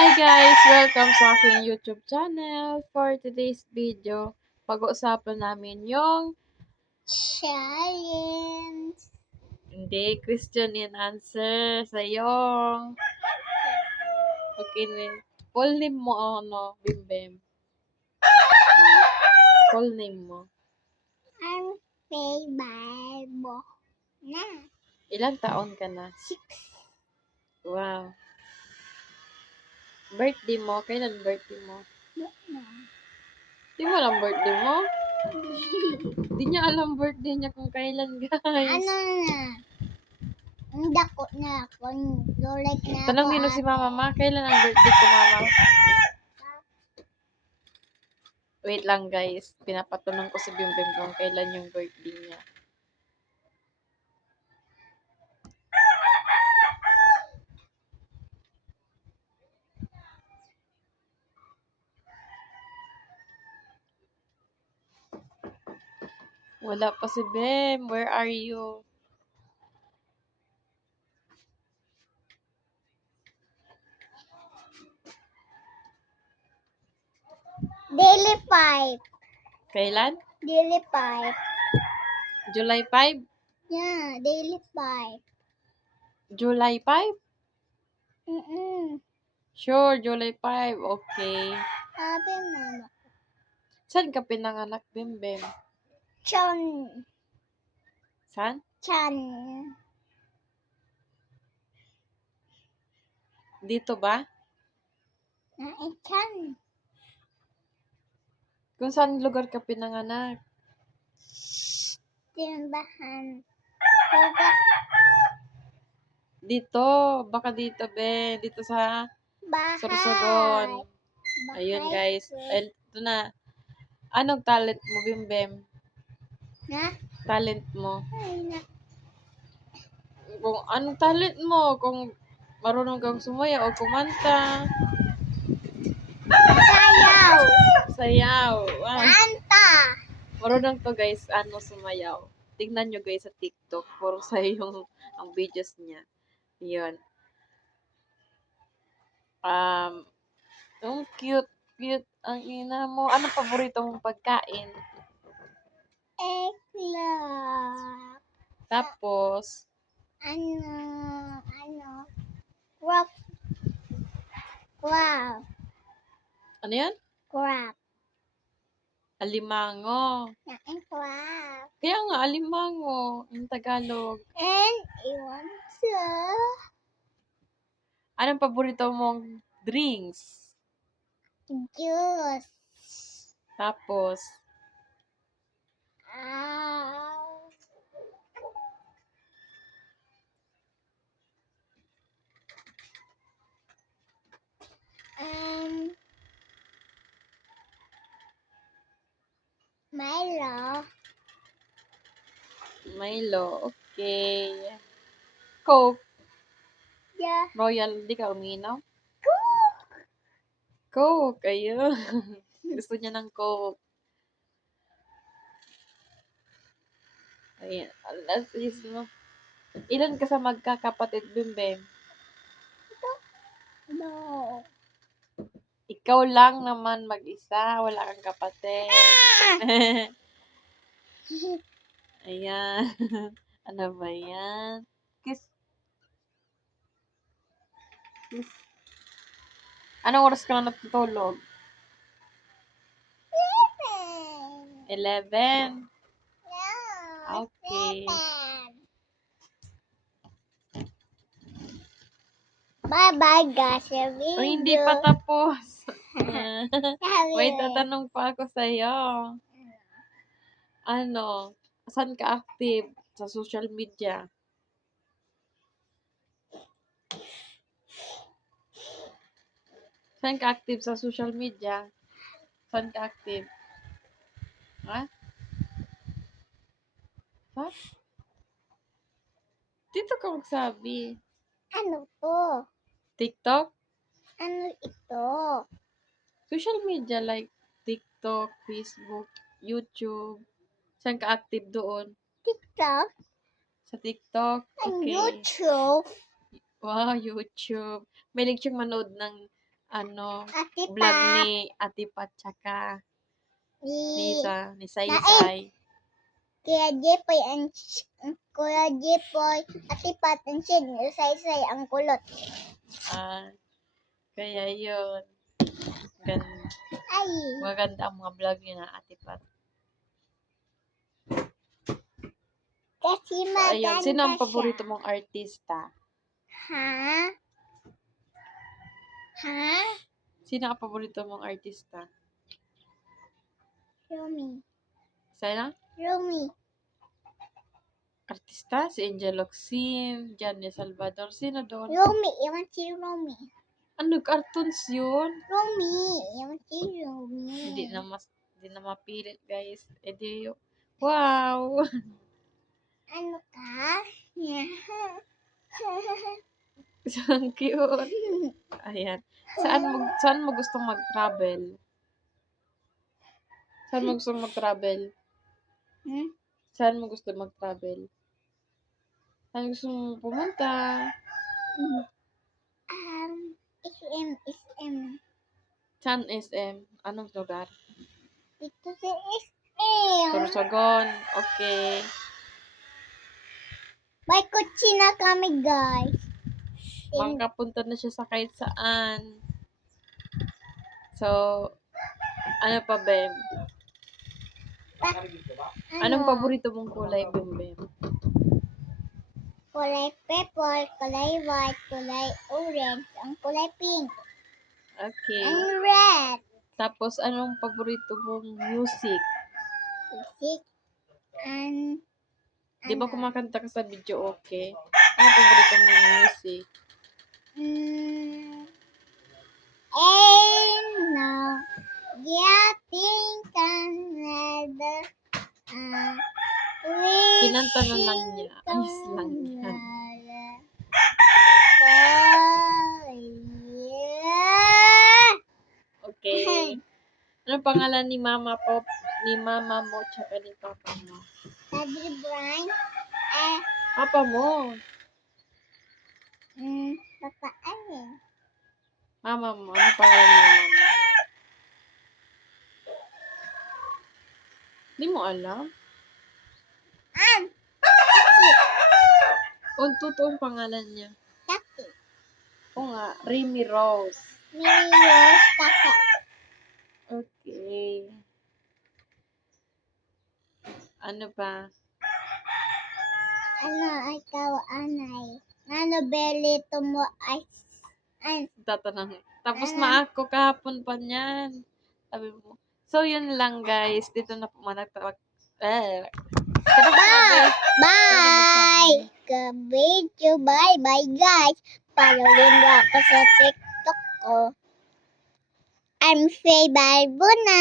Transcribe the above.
Hi guys! Welcome sa aking YouTube channel. For today's video, pag-uusapan namin yung Challenge. hindi question and answer sa yung full name mo Bimbem. Full name mo. Ang Bible na. Ilang taon ka na? 6 Wow. Birthday mo? Kailan birthday mo? na. Di mo alam birthday mo? Di niya alam birthday niya kung kailan, guys. Ano na? Ang dako na ako. Lulik na Tanongin mo si mama, ma, kailan ang birthday ko, mama? Wait lang, guys. Pinapatanong ko si Bimbim kung kailan yung birthday niya. Wala pa si Bim. Where are you? Daily 5. Kailan? Daily 5. July 5? Yeah, daily 5. July 5? Sure, July 5. Okay. Sabi mama. Saan ka pinanganak, Bimbim? Chan. Saan? Chan. Dito ba? Chan. Kung saan lugar ka pinanganak? Timbahan. Huga. Dito. Baka dito, Be. Dito sa Bahay. Sorsogon. Ayun, guys. Ito na. Anong talent mo, Bimbim? Na? Talent mo? Ay, na. Kung anong talent mo? Kung marunong kang sumaya o kumanta. Sayaw. Sayaw. Wow. Kanta. Marunong to, guys. Sumayaw. Tingnan nyo, guys, sa TikTok. Puro sayo ang videos niya. Yun. Yung cute. Cute ang ina mo. Anong paborito mong pagkain? Eggplant. Tapos, Ano? Crab. Crab. ano yan? Crab. Alimango. Naing crab. Kaya nga, alimango. Yung Tagalog. And iwan sa Anong paborito mong drinks? juice. Tapos, Ah. Um, Milo. Milo. Okay. Coke. Yeah. Royal. Di ka uminom? Cook. Coke. Ayun. Gusto niya ng Coke. Ayan. Alas is mo. Ilan ka sa magkakapatid, Bimbem? No. Ikaw lang naman mag-isa. Wala kang kapatid. Ayan. Ano ba yan? Kiss. Kiss. Anong oras ka na natutulog? 11. No. Okay. 7. Bye-bye, guys. O, hindi pa tapos. May Sabi. tatanong pa ako sa'yo. Ano? Saan ka active sa social media? Saan ka active sa social media? Saan ka active? Ha? Ha? Dito ka magsabi. Ano to? TikTok? Ano ito? Social media like TikTok, Facebook, YouTube. Saan ka active doon? TikTok? Sa TikTok? And Okay. YouTube? Wow, YouTube. Mahilig siyang manood ng Ate vlog pa. ni Ate Pat tsaka Ni ni Saysay. Kuya Jepoy and Kuya Jepoy, Ate Pat and Sid, Saysay ang kulot. Ah, kaya yun. Ganda. Ay, Maganda ang mga vlog niya na Ate Pat. kasi So, maganda ayun. Sino ang siya. paborito mong artista? Ha? Ha? Sino ang paborito mong artista? Rumi. Sino? Rumi. Artista? Si Angel Locsin, Johnny Salvador. Sino doon? Rumi. Iwan si Rumi. Ano, cartoons yun? Rumi. Iwan si Rumi. Hindi na mapilit, guys. Eh di, wow! Ano ka? So, ang cute. Ayan. Saan mo gustong mag-travel? Saan mo gustong mag-travel? Hmm? Saan mo gusto mag-travel? Saan gusto mo pumunta? SM. Saan SM? Anong lugar? Ito si SM. Sorsogon. Okay. May kutsi na kami, guys. Makapunta na siya sa kahit saan. So, ano pa, Bem? Anong paborito mong kulay, Bem? Kulay purple, kulay white, kulay orange, ang kulay pink, Okay. and red. Tapos, anong paborito mong music? Music, and Di ba kumakanta ka sa video, okay? Anong paborito mong music? and now getting another Kinanta na lang niya. Ayos lang yan. Okay. Anong pangalan ni Mama Pop? Ni Mama mo tsaka ni Papa mo? Daddy Brian, Papa mo. Papa Allen. Mama mo. Anong pangalan ni Mama mo? Hindi mo alam? Ang totoong pangalan niya. Taki. Oo nga. Remy Rose. Minios, Taka. Okay. Ano pa? Ano, ikaw, anay. Ano, belito mo, ay, Tatanong. Tapos na ako kahapon pa niyan. Sabi mo. So, yun lang guys. Dito na po managtawag. Bye! Ka-video, bye-bye guys. Followin mo ako sa TikTok ko. I'm Faye Barbuna.